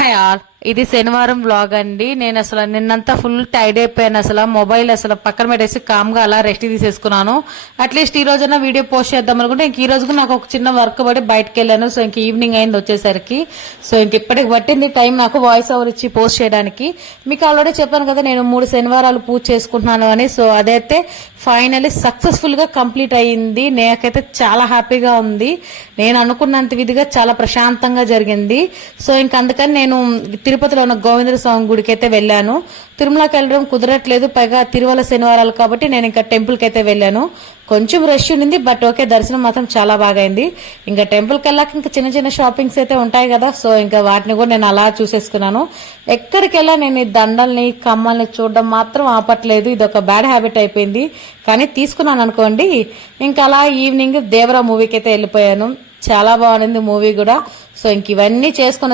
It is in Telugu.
హాయ్ ఆల్, ఇది శనివారం వ్లాగ్ అండి. నేను అసలు నిన్నంతా ఫుల్ టైర్డ్ అయిపోయాను. అసలు మొబైల్ అసలు పక్కన పెట్టేసి కామ్ గా అలా రెస్ట్ తీసేసుకున్నాను. అట్లీస్ట్ ఈ రోజైనా వీడియో పోస్ట్ చేద్దాం అనుకుంటే ఇంక ఈ రోజు నాకు ఒక చిన్న వర్క్ పడి బయటకు వెళ్ళాను. సో ఇంక ఈవినింగ్ అయింది వచ్చేసరికి. సో ఇంక ఇప్పటికి పట్టింది టైం నాకు వాయిస్ ఓవర్ ఇచ్చి పోస్ట్ చేయడానికి. మీకు ఆల్రెడీ చెప్పాను కదా నేను 3 శనివారాలు పూజ చేసుకుంటున్నాను అని. సో అదైతే ఫైనల్లీ సక్సెస్ఫుల్ గా కంప్లీట్ అయ్యింది. నాకైతే చాలా హ్యాపీగా ఉంది. నేను అనుకున్నంత విధిగా చాలా ప్రశాంతంగా జరిగింది. సో ఇంక అందుకని నేను తిరుపతిలో ఉన్న గోవింద స్వామి గుడికి అయితే వెళ్ళాను. తిరుమలకి వెళ్ళడం కుదరట్లేదు, పైగా తిరుమల శనివారాలు కాబట్టి నేను ఇంకా టెంపుల్ కి అయితే వెళ్ళాను. కొంచెం రష్ ఉంది, బట్ ఓకే, దర్శనం మాత్రం చాలా బాగా అయింది. ఇంకా టెంపుల్ కి వెళ్ళాక ఇంకా చిన్న చిన్న షాపింగ్స్ అయితే ఉంటాయి కదా, సో ఇంకా వాటిని కూడా నేను అలా చూసేసుకున్నాను. ఎక్కడికి వెళ్ళా నేను ఈ దండల్ని కమ్మల్ని చూడడం మాత్రం ఆపట్లేదు. ఇది ఒక బ్యాడ్ హ్యాబిట్ అయిపోయింది, కానీ తీసుకున్నాను అనుకోండి. ఇంకా అలా ఈవినింగ్ దేవరా మూవీకి అయితే వెళ్ళిపోయాను. చాలా బాగుంది మూవీ కూడా. సో ఇంక ఇవన్నీ చేసుకుని